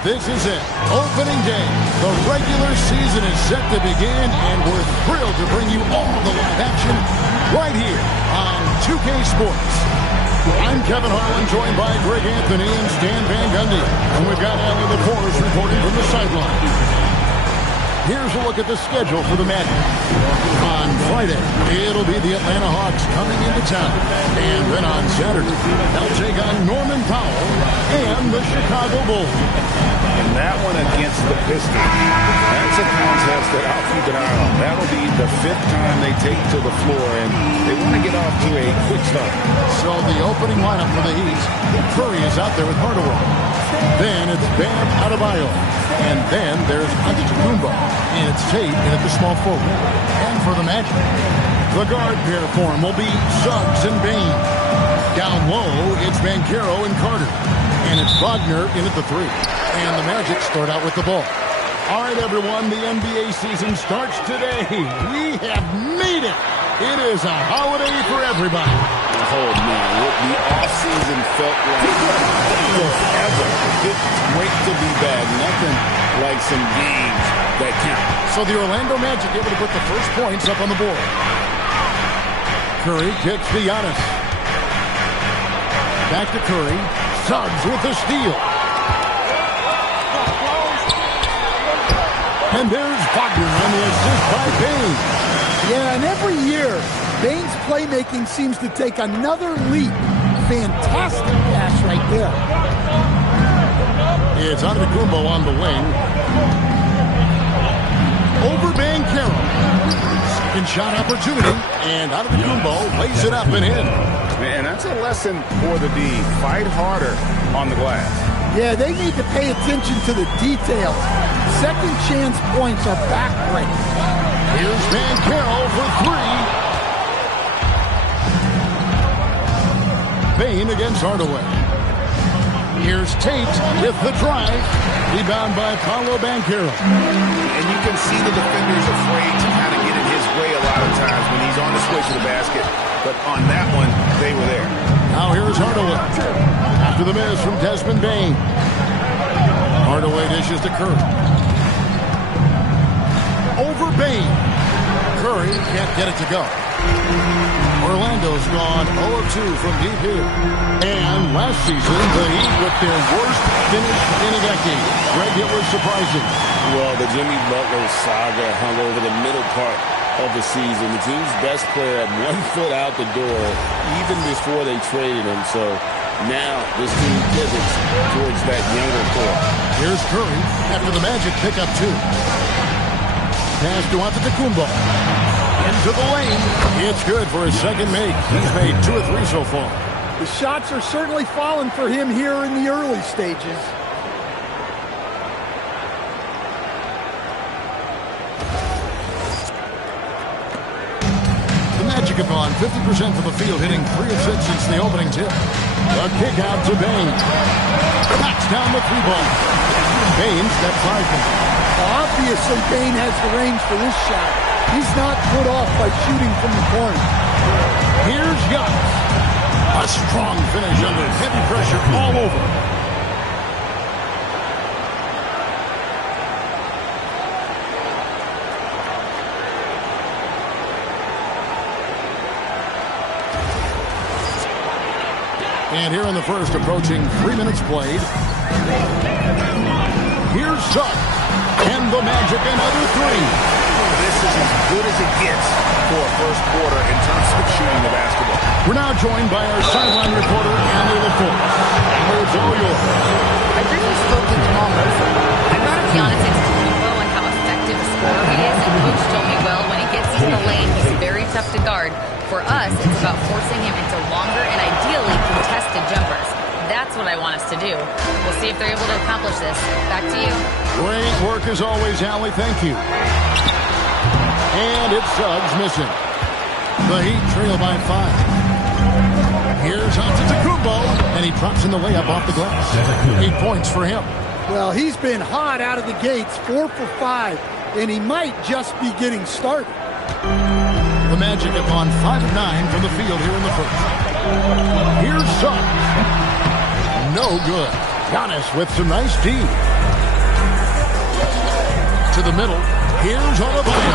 This is it. Opening day. The regular season is set to begin, and we're thrilled to bring you all the live action right here on 2K Sports. I'm Kevin Harlan, joined by Greg Anthony and Stan Van Gundy. And we've got Allie LaForce reporting from the sideline. Here's a look at the schedule for the Magic. On Friday, it'll be the Atlanta Hawks coming into town. And then on Saturday, they'll take on Norman Powell and the Chicago Bulls. And that one against the Pistons, that's a contest that I'll keep an eye on. That'll be the 5th time they take to the floor, and they want to get off to a quick start. So the opening lineup for the Heat, Curry is out there with Hardaway. Then it's Bam Adebayo. And then there's Antetokounmpo. And it's Tate in at the small forward. And for the Magic, the guard pair form will be Suggs and Bane. Down low, it's Banchero and Carter. And it's Wagner in at the 3. And the Magic start out with the ball. All right, everyone, the NBA season starts today. We have made it. It is a holiday for everybody. Oh, man, the offseason felt like forever. It's great to be back. Nothing like some games that count. So the Orlando Magic able to put the first points up on the board. Curry kicks to Giannis. Back to Curry. Suggs with the steal. And there's Wagner on the assist by Bane. Yeah, and every year, Bane's playmaking seems to take another leap. Fantastic pass right there. It's Antetokounmpo on the wing. Over Banchero. Second shot opportunity. And Antetokounmpo lays it up and in. Man, that's a lesson for the D. Fight harder on the glass. Yeah, they need to pay attention to the details. Second chance points are backbreaking. Here's Banchero for 3. Bane against Hardaway. Here's Tate with the drive. Rebound by Paolo Banchero. And you can see the defenders afraid to kind of get in his way a lot of times when he's on his way to the basket. But on that one, they were there. Now here's Hardaway. After the miss from Desmond Bane. Hardaway dishes to Curry. Over Bane. Curry can't get it to go. Orlando's gone 0-2 from deep here. And last season, the Heat with their worst finish in a decade. Greg, it was surprising. Well, the Jimmy Butler saga hung over the middle part of the season. The team's best player had 1 foot out the door even before they traded him. So now this team pivots towards that younger core. Here's Curry after the Magic pick up 2. Pass to Antetokounmpo. Into the lane. It's good for his second make. He's made 2 of 3 so far. The shots are certainly falling for him here in the early stages. The Magic have gone 50% from the field, hitting 3 of 6 since the opening tip. A kick out to Bane. Knocks down the 3-ball. Bane steps high. Obviously, Bane has the range for this shot. He's not put off by shooting from the corner. Here's Giannis. A strong finish under heavy pressure all over. And here in the first, approaching 3 minutes played. Here's Suggs. And the Magic another 3. This is as good as it gets for a first quarter in terms of shooting the basketball. We're now joined by our sideline reporter, Allie LaForce. Allie, it's all yours. I briefly spoke with Jamal Murphy. I brought up Giannis Antetokounmpo and how effective a scorer he is, and Coach told me, well, when he gets in the lane, he's very tough to guard. For us, it's about forcing him into longer and ideally contested jumpers. That's what I want us to do. We'll see if they're able to accomplish this. Back to you. Great work as always, Allie. Thank you. And it's Suggs missing. The Heat trail by 5. Here's Antetokounmpo, and he drops in the layup off the glass. 8 points for him. Well, he's been hot out of the gates, 4 for 5, and he might just be getting started. The Magic have gone 5 of 9 from the field here in the first. Here's Suggs. No good. Giannis with some nice D. To the middle. Here's Adebayo.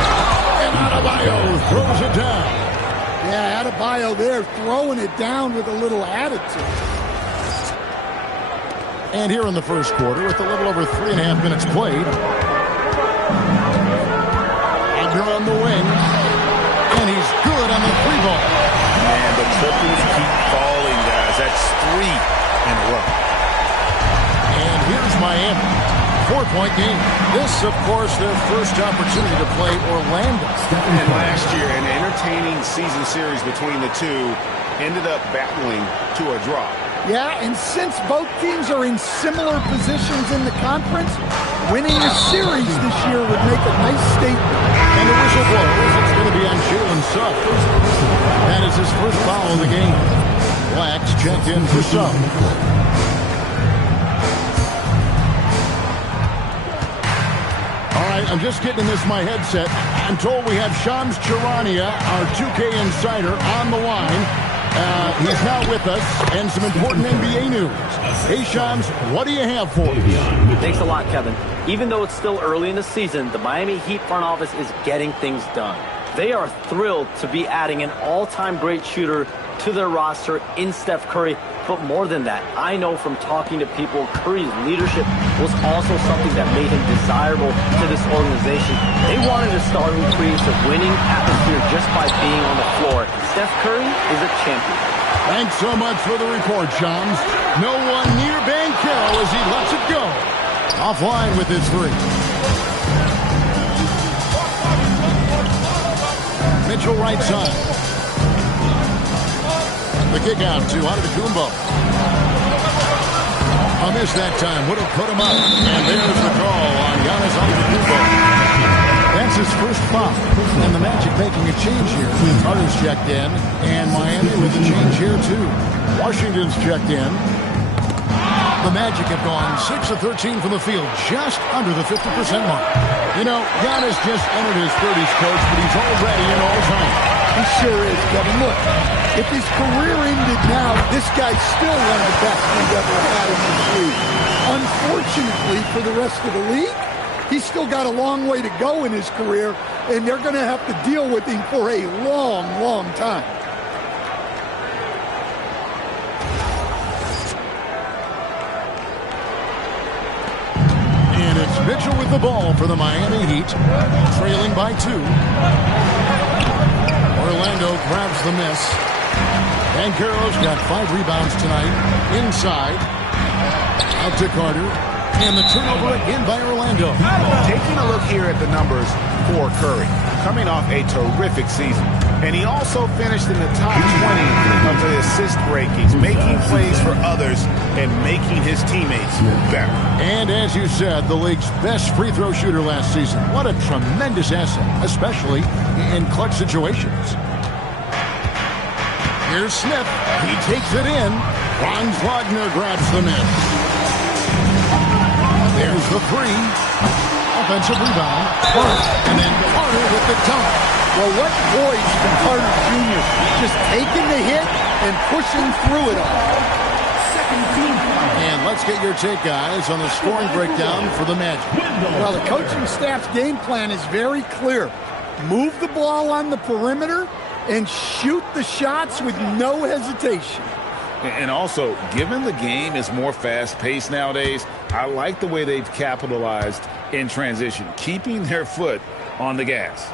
And Adebayo throws it down. Yeah, Adebayo there throwing it down with a little attitude. And here in the first quarter, with a little over 3.5 minutes played. Wagner on the wing. And he's good on the three ball. And the triples keep falling, guys. That's 3 in a row. And here's Miami. 4-point game. This, of course, their first opportunity to play Orlando. And last year, an entertaining season series between the two ended up battling to a draw. Yeah, and since both teams are in similar positions in the conference, winning the series this year would make a nice statement. And the whistle blows. It's going to be on Jalen Suggs. That is his first foul of the game. Blacks checked in for Suggs. I'm just getting this in my headset. I'm told we have Shams Charania, our 2K insider, on the line. He's now with us, and some important NBA news. Hey, Shams, what do you have for us? Thanks a lot, Kevin. Even though it's still early in the season, the Miami Heat front office is getting things done. They are thrilled to be adding an all-time great shooter to their roster in Steph Curry. But more than that, I know from talking to people, Curry's leadership was also something that made him desirable to this organization. They wanted a star who creates a winning atmosphere just by being on the floor. Steph Curry is a champion. Thanks so much for the report, Shams. No one near Banchero as he lets it go. Offline with his three. Mitchell right side. The kick out to Antetokounmpo. A miss that time. Would have put him up. And there's the call on Giannis Antetokounmpo. That's his first foul. And the Magic making a change here. Carter's checked in. And Miami with a change here, too. Washington's checked in. The Magic have gone 6 of 13 from the field, just under the 50% mark. You know, Giannis just entered his 30s, coach, but he's already in all-time. He sure is, Kevin. Look, if his career ended now, this guy's still one of the best we've ever had in this league. Unfortunately for the rest of the league, he's still got a long way to go in his career, and they're going to have to deal with him for a long, long time. And it's Mitchell with the ball for the Miami Heat, trailing by 2. Orlando grabs the miss. Banchero's got 5 rebounds tonight. Inside. Out to Carter. And the turnover again by Orlando. Taking a look here at the numbers for Curry. Coming off a terrific season. And he also finished in the top 20 of the assist rankings. Making plays for others and making his teammates better. And as you said, the league's best free throw shooter last season. What a tremendous asset, especially in clutch situations. Here's Smith. He takes it in. Franz Wagner grabs the miss. There's the three. Offensive rebound. Carter. And then Carter with the dunk. Well, what poise from Carter Jr. Just taking the hit and pushing through it all. And let's get your take, guys, on the scoring breakdown for the Magic. Well, the coaching staff's game plan is very clear. Move the ball on the perimeter and shoot the shots with no hesitation. And also, given the game is more fast-paced nowadays, I like the way they've capitalized in transition, keeping their foot on the gas.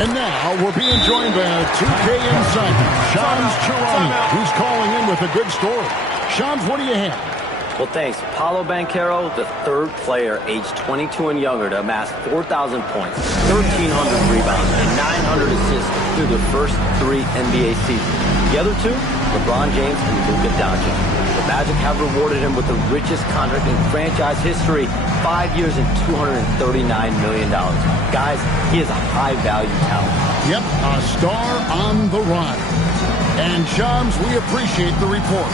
And now we're being joined by our 2K insider, Shams Charania, who's calling in with a good story. Shams, what do you have? Well, thanks. Paolo Banchero, the third player aged 22 and younger to amass 4,000 points, 1,300 rebounds, and 900 assists through the first 3 NBA seasons. The other 2, LeBron James and Luka Doncic. The Magic have rewarded him with the richest contract in franchise history, 5 years and $239 million. Guys, he is a high-value talent. Yep, a star on the rise. And Shams, we appreciate the report.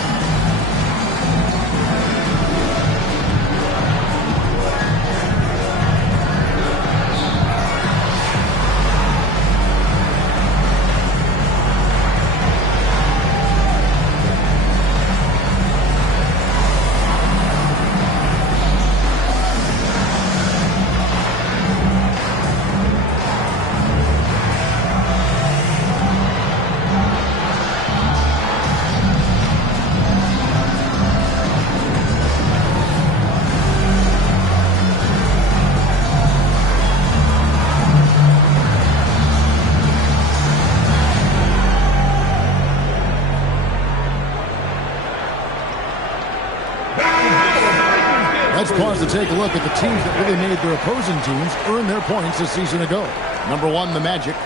Let's pause to take a look at the teams that really made their opposing teams earn their points a season ago. Number one, the Magic.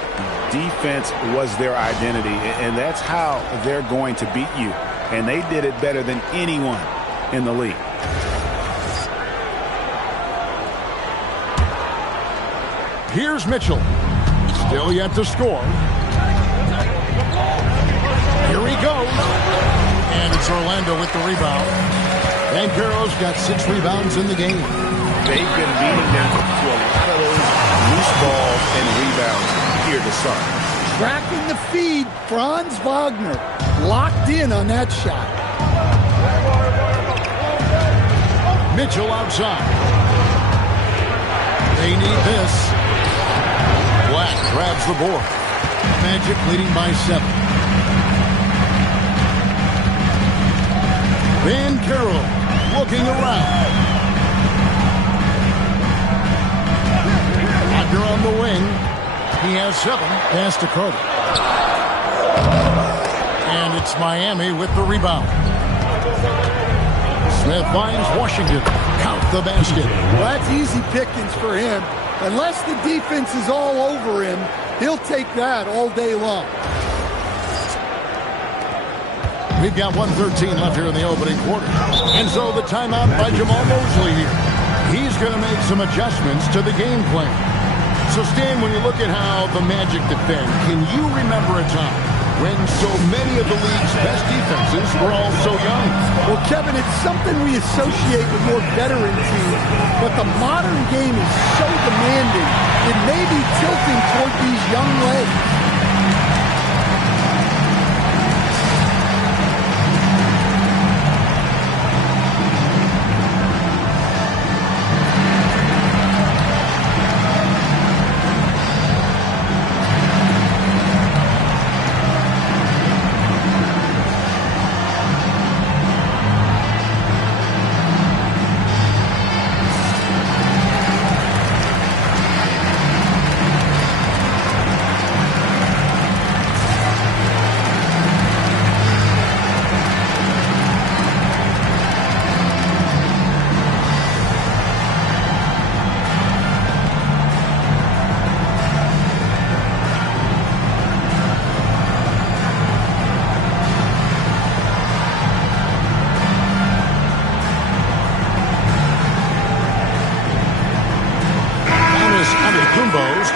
Defense was their identity, and that's how they're going to beat you. And they did it better than anyone in the league. Here's Mitchell. Still yet to score. Here he goes. And it's Orlando with the rebound. Banchero's got 6 rebounds in the game. They've been beating them to a lot of those loose balls and rebounds here to start. Tracking the feed, Franz Wagner locked in on that shot. Mitchell outside. They need this. Black grabs the board. Magic leading by 7. Banchero looking around. Wagner on the wing. He has 7. Pass to Carter. And it's Miami with the rebound. Smith finds Washington. Count the basket. Well, that's easy pickings for him. Unless the defense is all over him, he'll take that all day long. We've got 1:13 left here in the opening quarter. And so the timeout by Jamal Mosley here. He's going to make some adjustments to the game plan. So, Stan, when you look at how the Magic defend, can you remember a time when so many of the league's best defenses were all so young? Well, Kevin, it's something we associate with more veteran teams, but the modern game is so demanding, it may be tilting toward these young legs.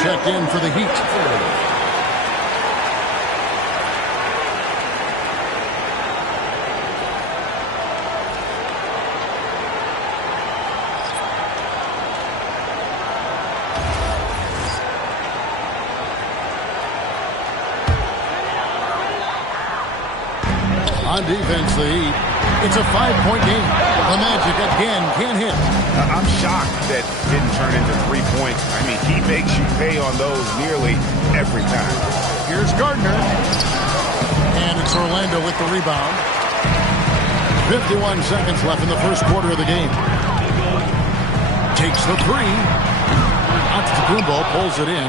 Checked in for the Heat. On defense, the Heat. It's a 5-point game. The Magic again can't hit. I'm shocked that didn't turn into 3 points. I mean, he makes you pay on those nearly every time. Here's Gardner. And it's Orlando with the rebound. 51 seconds left in the first quarter of the game. Takes the 3. Antetokounmpo pulls it in.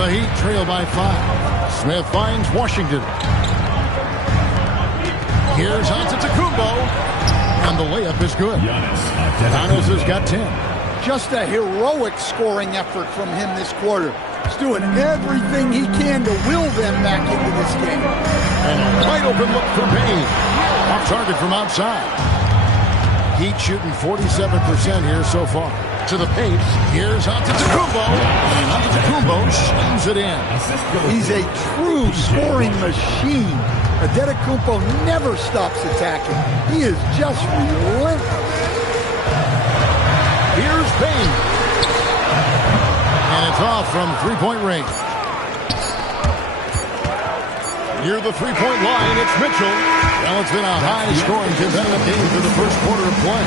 The Heat trail by 5. Smith finds Washington. Here's Antetokounmpo. And the layup is good. Giannis has got 10. Just a heroic scoring effort from him this quarter. He's doing everything he can to will them back into this game. And a wide open look for Payne. Off target from outside. Heat shooting 47% here so far. To the paint. Here's Antetokounmpo. And Antetokounmpo slams it in. He's a true scoring machine. Antetokounmpo never stops attacking. He is just relentless. Here's Payne. And it's off from three-point range. Near the three-point line, it's Mitchell. Well, it's been a high-scoring competitive game for the first quarter of play.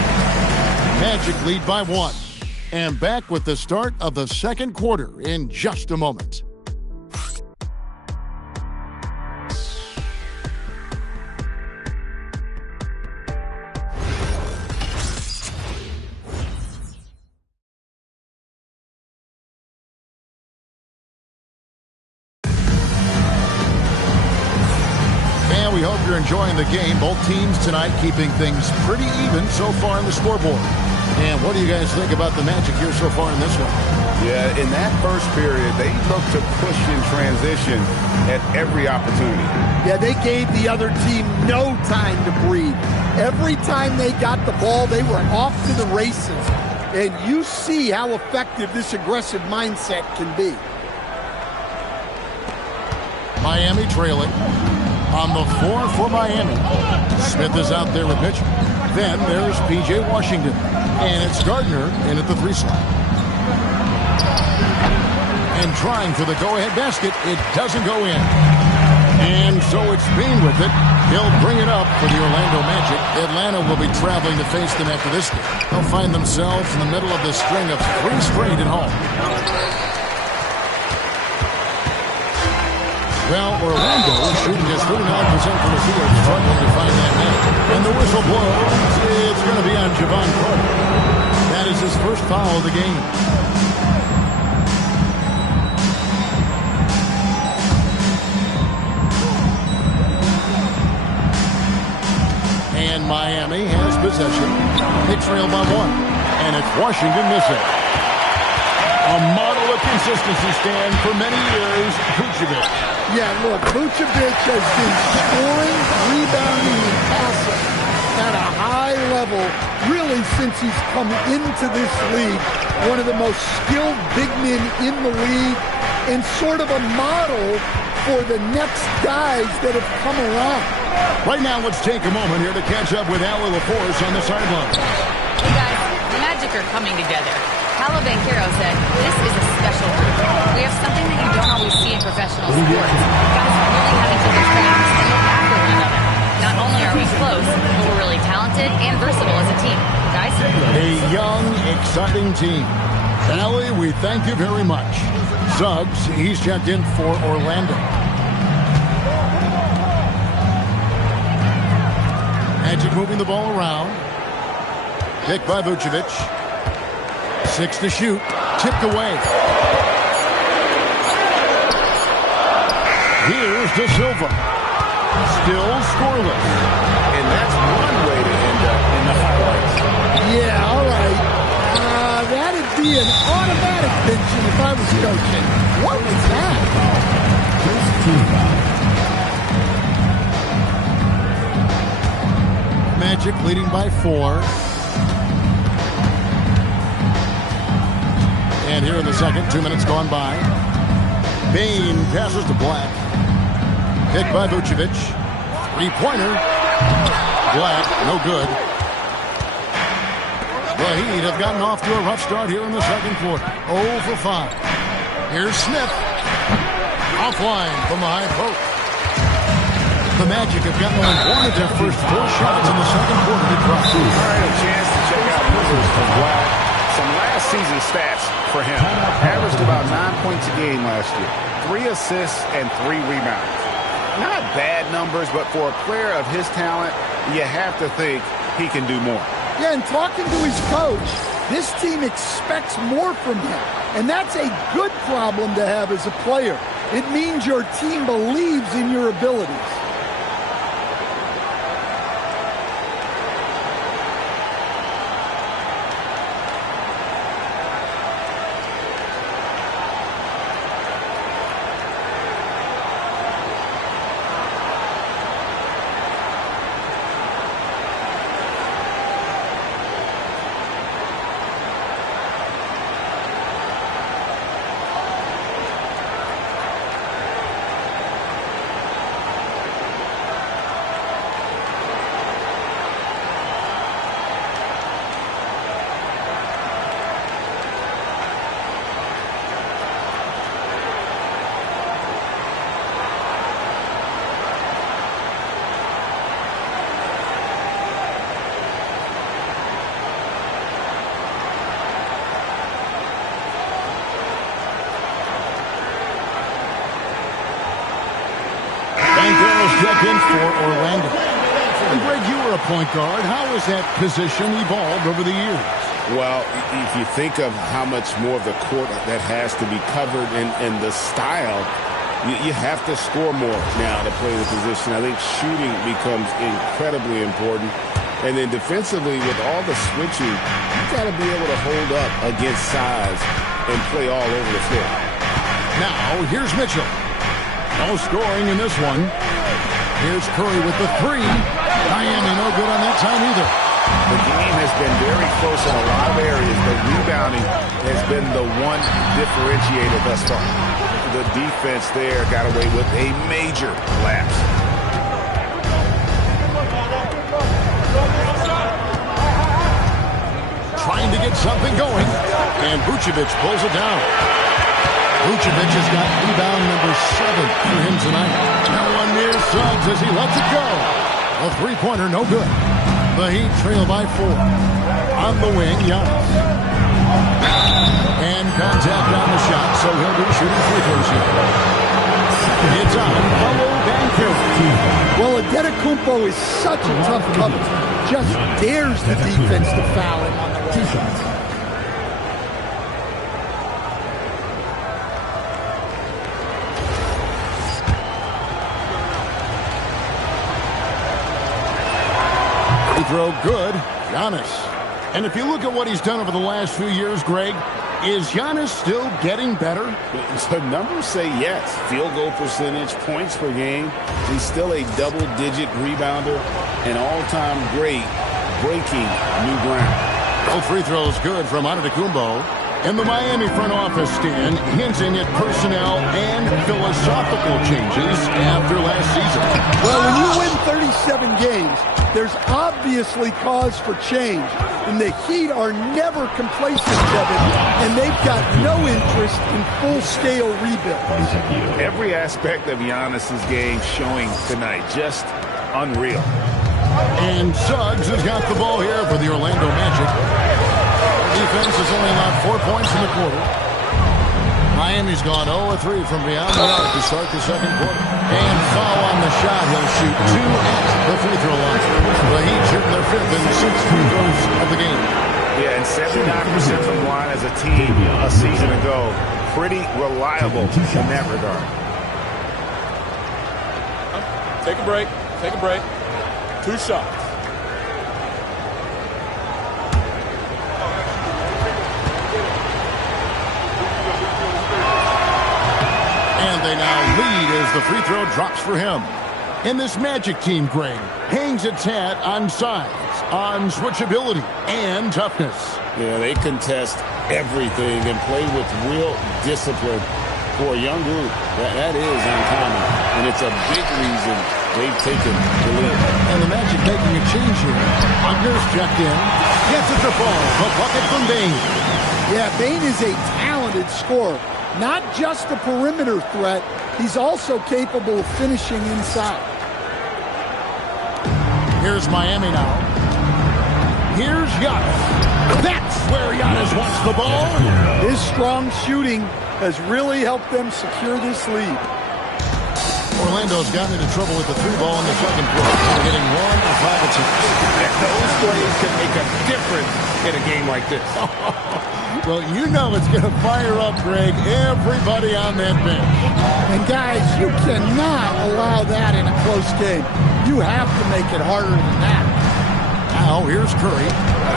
Magic lead by 1. And back with the start of the second quarter in just a moment. We hope you're enjoying the game. Both teams tonight keeping things pretty even so far on the scoreboard. And what do you guys think about the Magic here so far in this one? Yeah, in that first period, they looked to push in transition at every opportunity. Yeah, they gave the other team no time to breathe. Every time they got the ball, they were off to the races. And you see how effective this aggressive mindset can be. Miami trailing. On the floor for Miami. Smith is out there with Mitchell. Then there's P.J. Washington. And it's Gardner in at the 3 slot. And trying for the go-ahead basket. It doesn't go in. And so it's Bean with it. He'll bring it up for the Orlando Magic. Atlanta will be traveling to face them after this game. They'll find themselves in the middle of this string of 3 straight at home. Well, Orlando shooting just 39% from the field, struggling to find that net. And the whistle blows. It's going to be on Javon Carter. That is his first foul of the game. And Miami has possession. They trail by 1. And it's Washington missing. A model of consistency stand for many years, Vucevic. Yeah, look, Vucevic has been scoring, rebounding, and passing at a high level really since he's come into this league. One of the most skilled big men in the league and sort of a model for the next guys that have come around. Right now, let's take a moment here to catch up with Allie LaForce on the sideline. Hey guys, the Magic are coming together. Paolo Banchero said, this is a special group. We have something that you don't always see in professional sports. Guys really have each other's backs and look after one another. Not only are we close, but we're really talented and versatile as a team. Guys? A young, exciting team. Allie, we thank you very much. Suggs, he's checked in for Orlando. Magic moving the ball around. Picked by Vucevic. 6 to shoot. Tipped away. Here's De Silva. Still scoreless. And that's one way to end up in the highlights. Yeah, all right. That'd be an automatic mention if I was coaching. What was that? Magic leading by 4. And here in the second, 2 minutes gone by. Bane passes to Black. Picked by Vucevic. 3-pointer. Black, no good. The Heat have gotten off to a rough start here in the second quarter. 0 for 5. Here's Smith. Offline from the high post. The Magic have gotten only 1 of their first 4 shots in the second quarter to drop. All right, a chance to check out numbers from Black. Some last season stats for him. Averaged about 9 points a game last year. 3 assists and 3 rebounds. Not bad numbers, but for a player of his talent, you have to think he can do more. Yeah, and talking to his coach, this team expects more from him. And that's a good problem to have as a player. It means your team believes in your abilities. Check in for Orlando. And Greg, you were a point guard. How has that position evolved over the years? Well, if you think of how much more of the court that has to be covered and the style, you have to score more now to play the position. I think shooting becomes incredibly important. And then defensively, with all the switching, you got to be able to hold up against size and play all over the floor. Now, here's Mitchell. No scoring in this one. Here's Curry with the three. Miami no good on that time either. The game has been very close in a lot of areas, but rebounding has been the one differentiator thus far. The defense there got away with a major lapse. Trying to get something going, and Vucevic pulls it down. Vucevic has got rebound number 7 for him tonight. Now one near Suggs as he lets it go. A three-pointer, no good. The Heat trail by 4. On the wing, Giannis. And contact on the shot, so he'll be shooting free throws here. It's on Paolo Banchero. Well, Adetokounmpo is such a tough cover. Just dares the defense to foul him on the way. Free throw good, Giannis. And if you look at what he's done over the last few years, Greg, is Giannis still getting better? The numbers say yes. Field goal percentage, points per game. He's still a double-digit rebounder, an all-time great, breaking new ground. Both free throws good from Antetokounmpo. And the Miami front office, Stan, hinting at personnel and philosophical changes after last season. Well, when you win 37 games, there's obviously cause for change. And the Heat are never complacent, Kevin, and they've got no interest in full-scale rebuild. Every aspect of Giannis's game showing tonight, just unreal. And Suggs has got the ball here for the Orlando Magic. Defense has only allowed 4 points in the quarter. Miami's gone 0-3 from beyond the arc to start the second quarter. And foul on the shot. He'll shoot 2 at the free throw line. The Heat shooting their 5th and 6th free throws of the game. Yeah, and 79% from the line as a team a season ago. Pretty reliable in that regard. Take a break. Take a break. 2 shots. And they now lead as the free throw drops for him. And this Magic team, Greg, hangs its hat on size, on switchability, and toughness. Yeah, they contest everything and play with real discipline. For a young group, that is uncommon. And it's a big reason they've taken the lead. And the Magic making a change here. Wagner's checked in. Gets it to fall. The bucket from Bane. Yeah, Bane is a talented scorer. Not just a perimeter threat, he's also capable of finishing inside. Here's Miami now. Here's Giannis. That's where Giannis wants the ball. His strong shooting has really helped them secure this lead. Orlando's gotten into trouble with the 3-ball in the second quarter. They're getting 1 or 5 attempts. Those plays can make a difference in a game like this. Well, you know it's going to fire up, Greg, everybody on that bench. And guys, you cannot allow that in a close game. You have to make it harder than that. Now, here's Curry.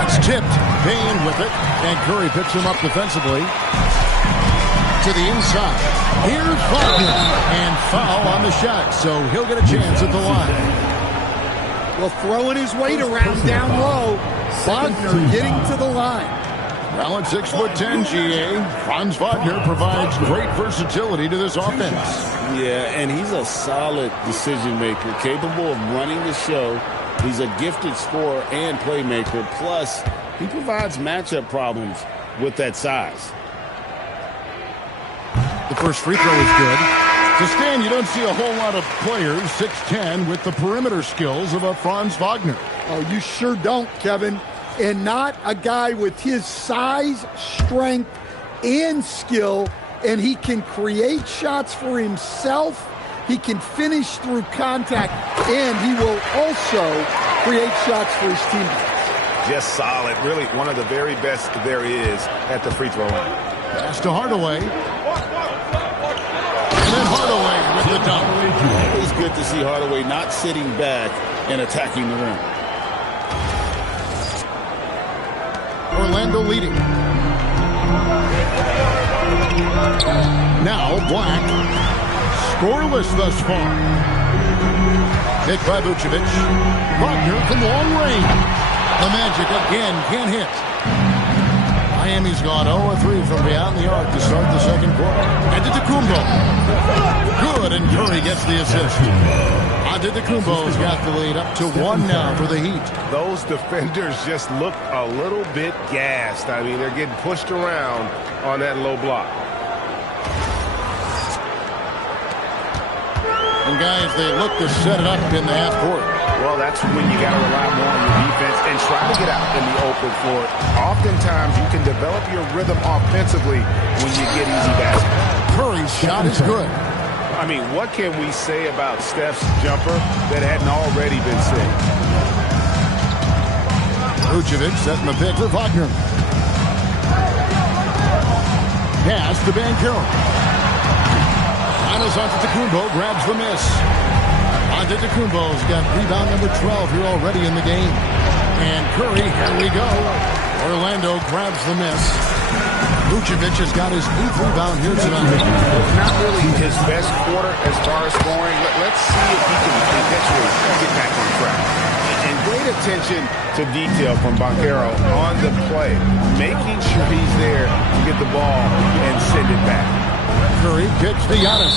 It's tipped. Bane with it. And Curry picks him up defensively. To the inside. Here's Wagner. And foul on the shot, so he'll get a chance at the line. Well, throwing his weight around down low. Wagner getting to the line. Well, at 6'10", GA, Franz Wagner provides great versatility to this offense. Yeah, and he's a solid decision maker, capable of running the show. He's a gifted scorer and playmaker. Plus, he provides matchup problems with that size. The first free throw is good. To Stan, you don't see a whole lot of players, 6'10", with the perimeter skills of a Franz Wagner. Oh, you sure don't, Kevin. And not a guy with his size, strength, and skill. And he can create shots for himself. He can finish through contact. And he will also create shots for his teammates. Just solid. Really one of the very best there is at the free throw line. Pass to Hardaway. And then Hardaway with the dunk. Always good to see Hardaway not sitting back and attacking the rim. Orlando leading. Now Black. Scoreless thus far. Hit by Vucevic. Wagner from long range. The Magic again can't hit. Miami's gone 0-3 from beyond the arc to start the second quarter. Antetokounmpo. Good, and Curry gets the assist. Antetokounmpo's got the lead up to 1 now for the Heat. Those defenders just look a little bit gassed. I mean, they're getting pushed around on that low block. And guys, they look to set it up in the half court. Well, that's when you got to rely more on your defense and try to get out in the open floor. Oftentimes, you can develop your rhythm offensively when you get easy baskets. Curry's shot is good. I mean, what can we say about Steph's jumper that hadn't already been said? Vucevic setting the pick for Wagner. Pass to Banchero. Giannis Antetokounmpo grabs the miss. Antetokounmpo's got rebound number 12 here already in the game. And Curry, here we go. Orlando grabs the miss. Vucevic has got his 8th rebound here tonight. Not really his best quarter as far as scoring. Let's see if he can eventually get back on track. And great attention to detail from Banchero on the play, making sure he's there to get the ball and send it back. Curry kicks to Giannis.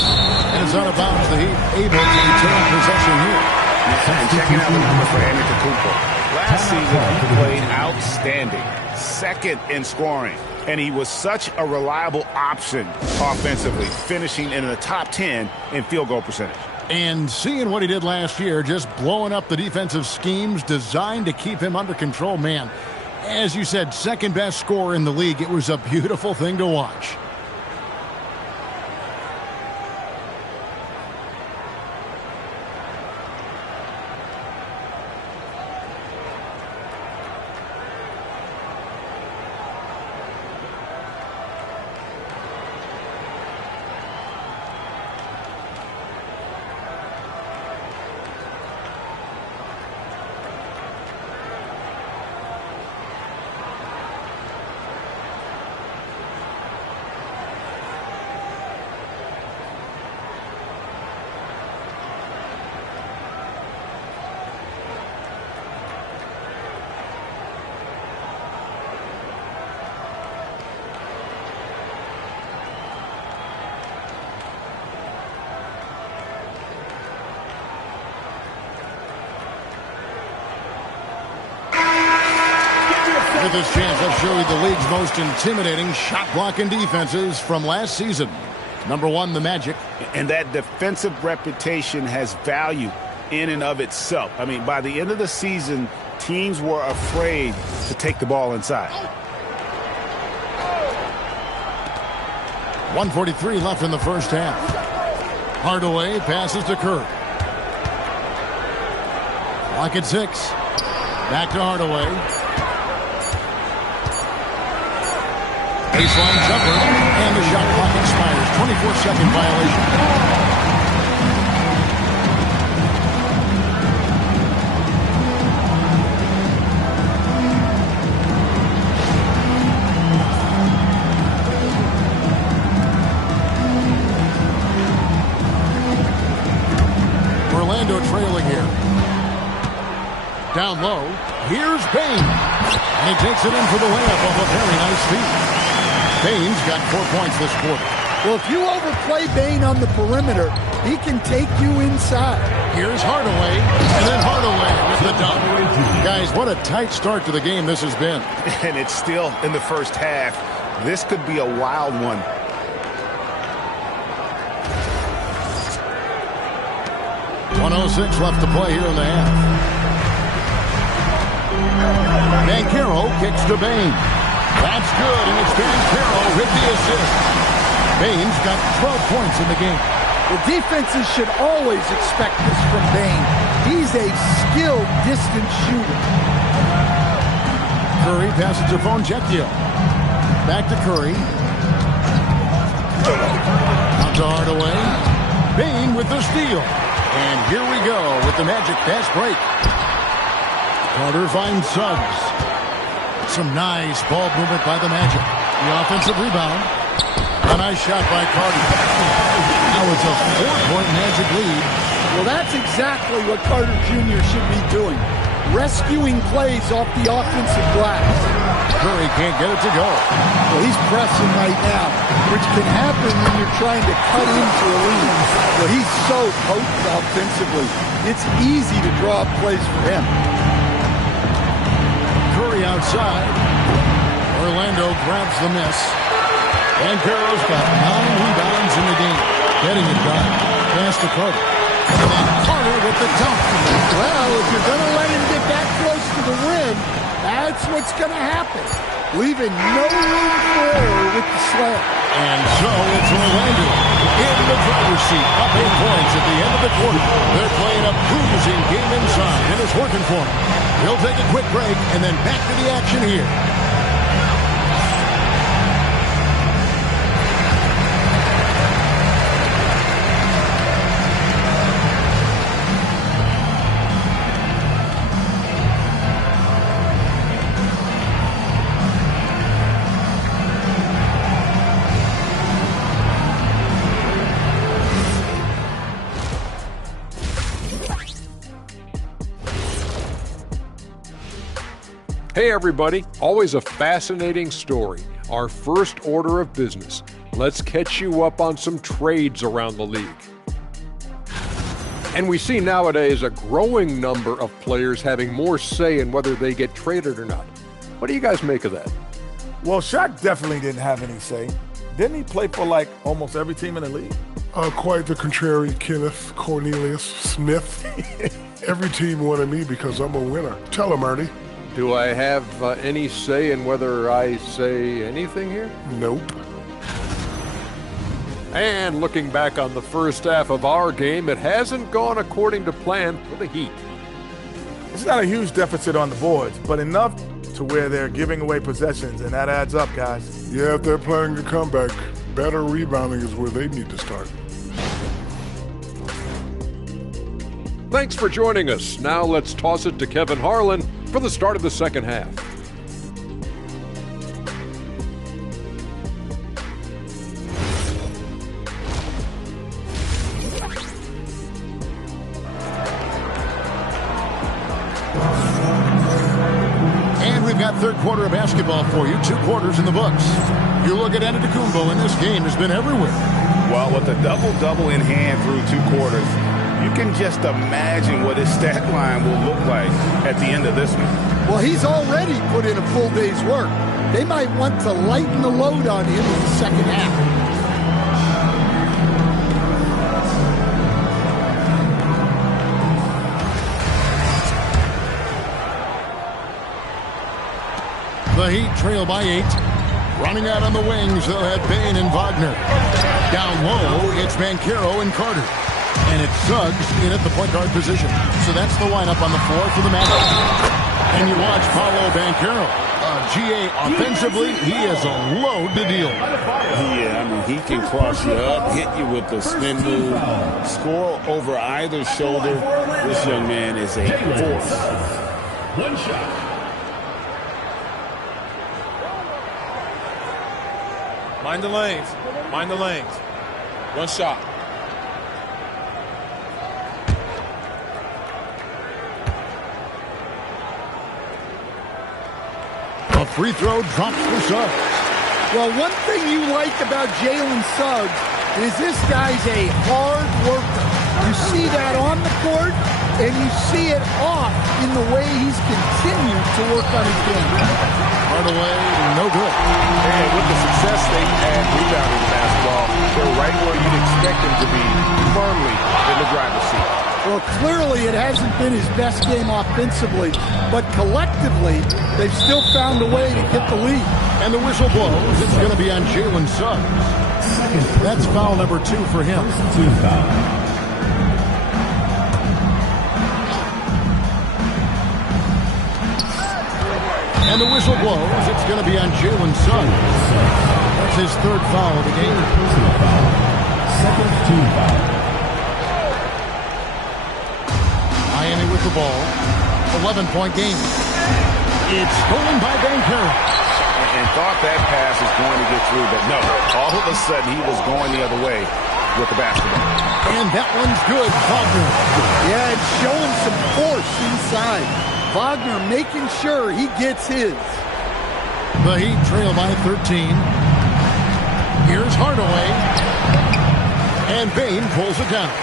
And it's out of bounds. The Heat able to return possession here. And checking out the numbers for Antetokounmpo. Last season, he played outstanding. Second in scoring. And he was such a reliable option offensively, finishing in the top 10 in field goal percentage. And seeing what he did last year, just blowing up the defensive schemes designed to keep him under control, man. As you said, second best scorer in the league. It was a beautiful thing to watch. With this chance, I'll show you the league's most intimidating shot-blocking defenses from last season. Number 1, the Magic. And that defensive reputation has value in and of itself. I mean, by the end of the season, teams were afraid to take the ball inside. 1:43 left in the first half. Hardaway passes to Curry. Clock at 6. Back to Hardaway. Baseline jumper, and the shot clock expires. 24-second violation. Orlando trailing here. Down low, here's Bane. And he takes it in for the layup off a very nice feed. Bane's got 4 points this quarter. Well, if you overplay Bane on the perimeter, he can take you inside. Here's Hardaway, and then Hardaway with the dunk. Guys, what a tight start to the game this has been. And it's still in the first half. This could be a wild one. .106 left to play here in the half. Banchero kicks to Bane. That's good, and it's Banchero with the assist. Bane's got 12 points in the game. The defenses should always expect this from Bane. He's a skilled distance shooter. Curry passes to Fognecchio. Back to Curry. Out to Hardaway. Bane with the steal. And here we go with the Magic fast break. Carter finds Suggs. Some nice ball movement by the Magic. The offensive rebound. A nice shot by Carter. Now it's a 4-point Magic lead. Well, that's exactly what Carter Jr. should be doing. Rescuing plays off the offensive glass. Curry can't get it to go. Well, he's pressing right now, which can happen when you're trying to cut into a lead. Well, he's so potent offensively. It's easy to draw up plays for him. Curry outside. Orlando grabs the miss. Banchero's got 9 rebounds in the game. Getting it done. Pass to Carter. And then Carter with the dunk. Well, if you're going to let him get that close to the rim, that's what's going to happen. Leaving no room for error with the slam. And so it's Orlando in the driver's seat. Up 8 points at the end of the quarter. They're playing a cruising game inside, and it's working for them. They'll take a quick break and then back to the action here. Hey everybody, always a fascinating story. Our first order of business. Let's catch you up on some trades around the league. And we see nowadays a growing number of players having more say in whether they get traded or not. What do you guys make of that? Well, Shaq definitely didn't have any say. Didn't he play for like almost every team in the league? Quite the contrary, Kenneth Cornelius Smith. Every team wanted me because I'm a winner. Tell him, Ernie. Do I have any say in whether I say anything here? Nope. And looking back on the first half of our game, it hasn't gone according to plan for the Heat. It's not a huge deficit on the boards, but enough to where they're giving away possessions, and that adds up, guys. Yeah, if they're planning a comeback, better rebounding is where they need to start. Thanks for joining us. Now let's toss it to Kevin Harlan for the start of the second half. And we've got third quarter of basketball for you. 2 quarters in the books. You look at Antetokounmpo, and this game has been everywhere. Well, with a double-double in hand through 2 quarters, you can just imagine what his stat line will look like at the end of this one. Well, he's already put in a full day's work. They might want to lighten the load on him in the second half. The Heat trail by 8. Running out on the wings, they'll have Bane and Wagner. Down low, it's Banchero and Carter. And it's Suggs in at the point guard position. So that's the lineup on the floor for the Magic. And you watch Paolo Banchero. GA offensively, he is a load to deal with. Yeah, I mean, he can cross you up, hit you with the spin move, score over either shoulder. This young man is a force. One shot. Mind the lanes. Mind the lanes. One shot. A free throw drops for Suggs. Well, one thing you like about Jalen Suggs is this guy's a hard worker. You see that on the court, and you see it off in the way he's continued to work on his game. Hardaway, no good. And with the success they've had rebounding basketball, they're right where you'd expect them to be, firmly in the driver's seat. Well, clearly it hasn't been his best game offensively, but collectively, they've still found a way to get the lead. And the whistle blows. It's going to be on Jalen Suggs. That's foul number 2 for him. 2 foul. And the whistle blows. It's going to be on Jalen Suggs. That's his 3rd foul of the game. Second 2 foul. Miami with the ball. 11-point game. It's stolen by Banchero. And thought that pass was going to get through, but no. All of a sudden, he was going the other way with the basketball. And that one's good. Wagner. Yeah, it's showing some force inside. Wagner making sure he gets his. The Heat trail by 13. Here's Hardaway. And Bane pulls it down.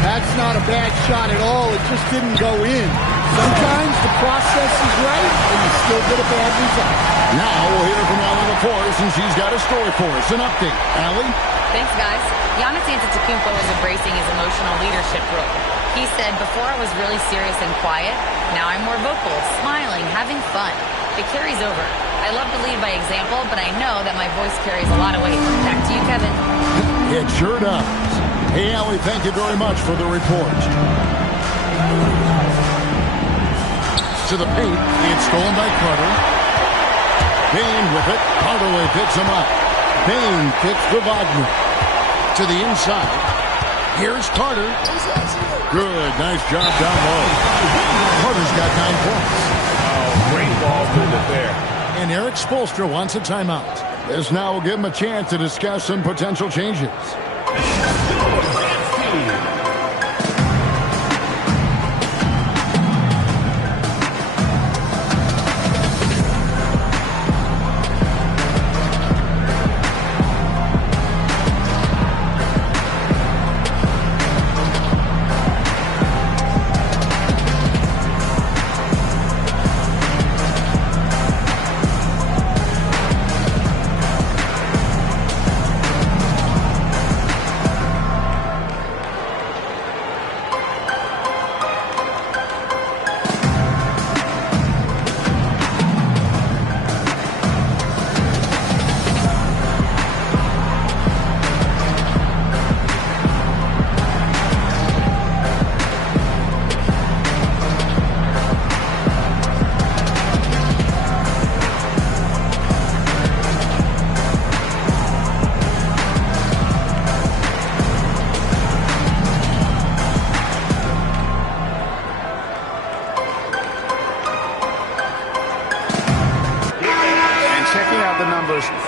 That's not a bad shot at all. It just didn't go in. Sometimes the process is right, and you still get a bad result. Now we'll hear from Allie LaForce, and she's got a story for us. An update. Allie? Thanks, guys. Giannis Antetokounmpo is embracing his emotional leadership role. He said, before I was really serious and quiet, now I'm more vocal, smiling, having fun. It carries over. I love to lead by example, but I know that my voice carries a lot of weight. Back to you, Kevin. It sure does. Hey, Allie, thank you very much for the report. To the paint. It's stolen by Carter. Bane with it. Hardaway picks him up. Bane kicks to Wagner. To the inside. Here's Carter. Good. Nice job down low. Carter's got 9 points. Oh, great ball movement there. And Eric Spoelstra wants a timeout. This now will give him a chance to discuss some potential changes.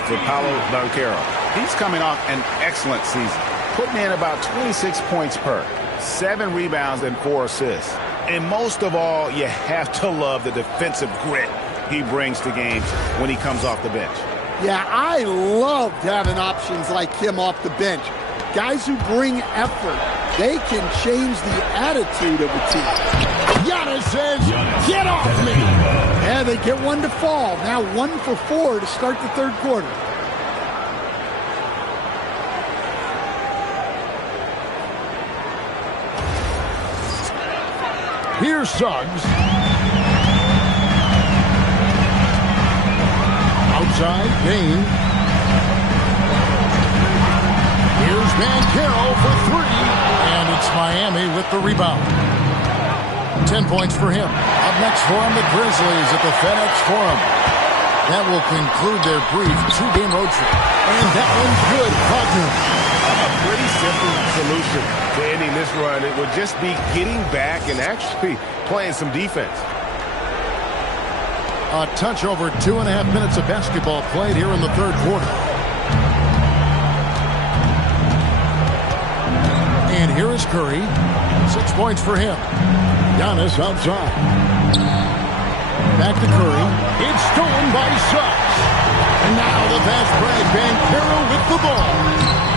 For Paolo Banchero. He's coming off an excellent season, putting in about 26 points per, 7 rebounds and 4 assists. And most of all, you have to love the defensive grit he brings to games when he comes off the bench. Yeah, I loved having options like him off the bench. Guys who bring effort. They can change the attitude of the team. Giannis says, get off me. Yeah, they get one to fall. Now 1 for 4 to start the third quarter. Here's Suggs. Outside, Bane. Here's Banchero for 3. And it's Miami with the rebound. 10 points for him. Up next for him, the Grizzlies at the FedEx Forum. That will conclude their brief 2-game road trip. And that one's good. Wagner. A pretty simple solution to ending this run. It would just be getting back and actually playing some defense. A touch over 2.5 minutes of basketball played here in the third quarter. And here is Curry. 6 points for him. Giannis outside. Back to Curry. It's stolen by Suggs. And now the fast break. Banchero with the ball.